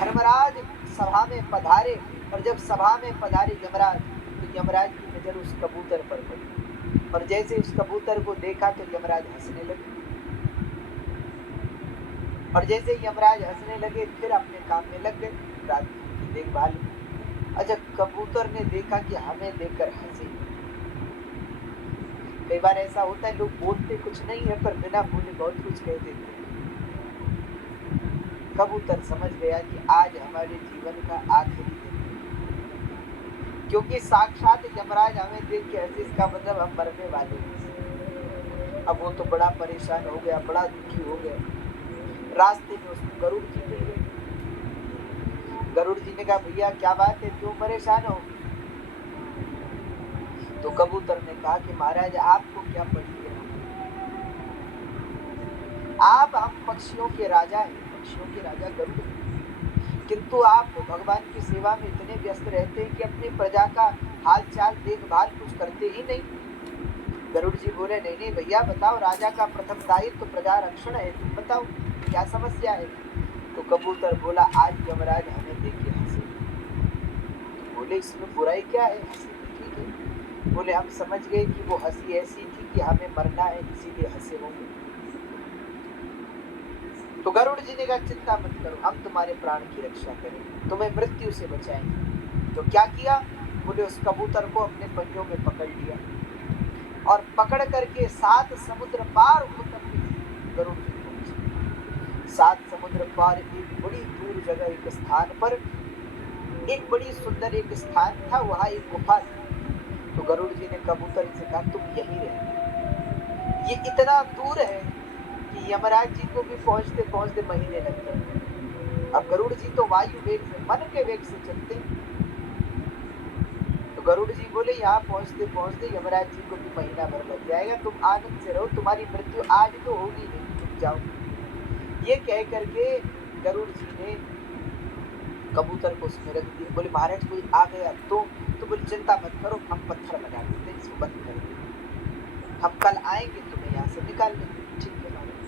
धर्मराज सभा में पधारे, और जब सभा में पधारे यमराज, तो यमराज की नजर उस कबूतर पर पड़ी, और जैसे उस कबूतर को देखा तो यमराज हंसने लगे, और जैसे यमराज हंसने लगे फिर अपने काम में लग गए, रात की देखभाल में। अच्छा, कबूतर ने देखा कि हमें देखकर हंसे। कई बार ऐसा होता है, लोग बोलते कुछ नहीं है पर बिना बोले बहुत कुछ कह देते हैं। कबूतर समझ गया कि आज हमारे जीवन का आखिरी दिन है, क्योंकि साक्षात यमराज हमें देख के हंसे, इसका मतलब हम मरने वाले हैं। अब वो तो बड़ा परेशान हो गया, बड़ा दुखी हो गया। रास्ते में उसको गरुड़ जी मिल गए। गरुड़ जी ने कहा, भैया क्या बात है, क्यों परेशान हो? तो कबूतर ने कहा कि महाराज आपको क्या पड़ी है, आप हम पक्षियों के राजा हैं, पक्षियों के राजा गरुड़, किंतु आप तो भगवान की सेवा में इतने व्यस्त रहते हैं कि अपनी प्रजा का हाल चाल देखभाल कुछ करते ही नहीं। गरुड़ जी बोले, नहीं नहीं भैया बताओ, राजा का प्रथम दायित्व तो प्रजा रक्षण है, तुम बताओ क्या समस्या है। तो कबूतर बोला, आज यमराज हमें देख के हंसे। तो बोले, इसमें बुराई क्या है, हंसी तो ठीक है। बोले, हम समझ गए कि वो हंसी ऐसी थी कि हमें मरना है, इसीलिए हंसे होंगे। तो गरुड़ जी ने कहा, चिंता मत करो, हम तुम्हारे प्राण की रक्षा करेंगे, तुम्हें मृत्यु से बचाएंगे। तो क्या किया? बोले, उस कबूतर को अपने पंजों में पकड़ लिया, और पकड़ करके 7 समुद्र पार होकर के गरुड़ जी पहुंचे। 7 समुद्र पार एक बड़ी दूर जगह, एक स्थान पर, एक बड़ी सुंदर एक स्थान था, वहां एक गुफा थी। तो गरुड़ जी ने कबूतर से कहा, तुम यहीं रहना, ये इतना दूर है कि यमराज जी को भी पहुंचते पहुंचते महीने लग जाएंगे। अब गरुड़ जी तो वायु वेग से, मन के वेग से चलते हैं। तो गरुड़ जी बोले, यहाँ पहुंचते पहुंचते यमराज जी को भी महीना भर लग जाएगा, तुम आनंद से रहो, तुम्हारी मृत्यु आज तो होगी नहीं, तुम जाओ। ये कह करके गरुड़ जी ने कबूतर को उसमें रख दिया। बोले, महाराज कोई आ गया तो बोले, चिंता मत करो, हम पत्थर लगा देते, इसको बंद कर देते, हम कल आएंगे तुम्हें यहाँ से निकाल लेंगे। ठीक है महाराज।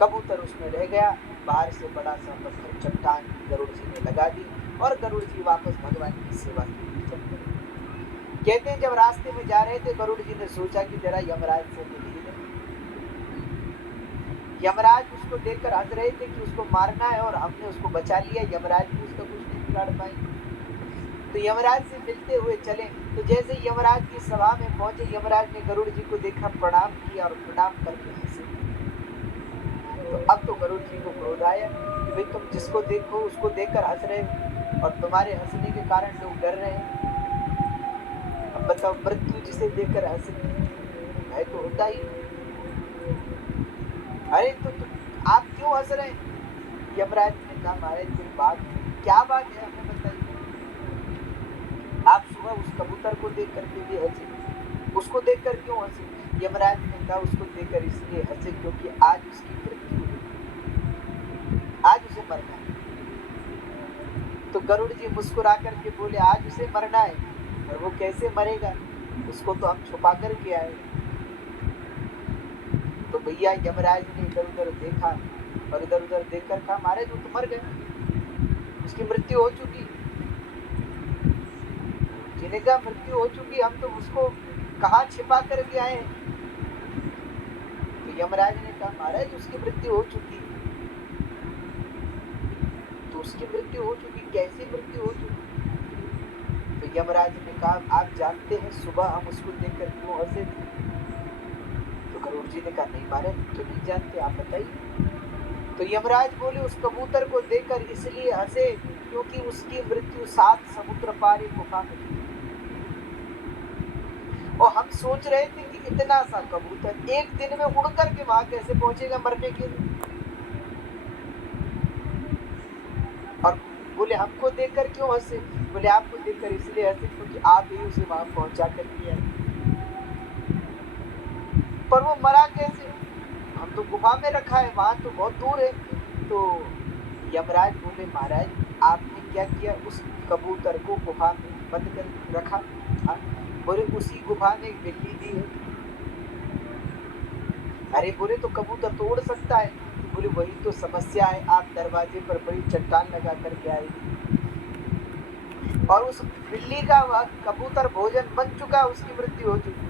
कबूतर उसमें रह गया, बाहर से बड़ा सा पत्थर चट्टान गरुड़ जी ने लगा दी, और गरुड़ जी वापस भगवान की सेवा के लिए चल गए। कहते हैं, जब रास्ते में जा रहे थे, गरुड़ जी ने सोचा कि जरा यमराज से मिल ही ले। यमराज उसको देखकर हंस रहे थे कि उसको मारना है, और हमने उसको बचा लिया, यमराज भी उसका कुछ नहीं बिगाड़ पाए। तो यमराज से मिलते हुए चले। तो जैसे यमराज की सभा में पहुंचे, यमराज ने गरुड़ जी को देखा, प्रणाम किया, और प्रणाम करके हंसे। तो अब तो गरुड़ जी को क्रोध आया कि भाई, तुम जिसको देखो उसको देखकर हंस रहे हो, और तुम्हारे हंसने के कारण लोग डर रहे हैं। अब बताओ, मृत्यु जिसे देखकर हंसे, भय तो होता ही। अरे तो आप क्यों हंस रहे हैं? यमराज ने कहा, महाराज कोई बात, क्या बात है, हमें बताइए। आप सुबह उस कबूतर को देख करके भी हंसे, उसको देखकर क्यों हंसे? यमराज ने कहा, उसको देखकर इसलिए हंसे क्योंकि आज उसकी मृत्यु हुई, आज उसे मरना है। तो गरुड़ जी मुस्कुरा करके बोले, आज उसे मरना है, और वो कैसे मरेगा, उसको तो हम छुपा करके आए। तो भैया यमराज ने इधर उधर देखा, और इधर उधर देखकर कहा, महाराज वो तो मर गए, उसकी मृत्यु हो चुकी। जिन्हें कहा मृत्यु हो चुकी, हम तो उसको कहाँ छिपा करके आए। तो यमराज ने कहा, महाराज उसकी मृत्यु हो चुकी। तो उसकी मृत्यु हो चुकी, कैसी मृत्यु हो चुकी? तो यमराज ने कहा, आप जानते हैं सुबह हम उसको देखकर क्यों हंसे थे? तो गरुड़ जी ने कहा, नहीं महाराज तो नहीं जानते, आप बताइए। तो यमराज बोले, उस कबूतर को देखकर इसलिए हंसे क्योंकि उसकी मृत्यु 7 समुद्र पार एक गुफा में थी, और हम सोच रहे थे कि इतना सा कबूतर एक दिन में उड़ करके वहां कैसे पहुंचेगा मरने के लिए। और बोले, हमको देखकर क्यों हंसे? बोले, आपको देखकर इसलिए हंसे क्योंकि आप ही उसे वहां पहुंचा करके आए। पर वो मरा कैसे? हम तो गुफा में रखा है, वहां तो बहुत दूर है। तो यमराज बोले, महाराज आपने क्या किया, उस कबूतर को गुफा में बंद कर रखा। हाँ, बोले उसी गुफा में एक बिल्ली दी है। अरे बोले, तो कबूतर तो उड़ सकता है। बोले वही तो समस्या है, आप दरवाजे पर बड़ी चट्टान लगा करके आई थी और उस बिल्ली का वह कबूतर भोजन बन चुका, उसकी मृत्यु हो चुकी।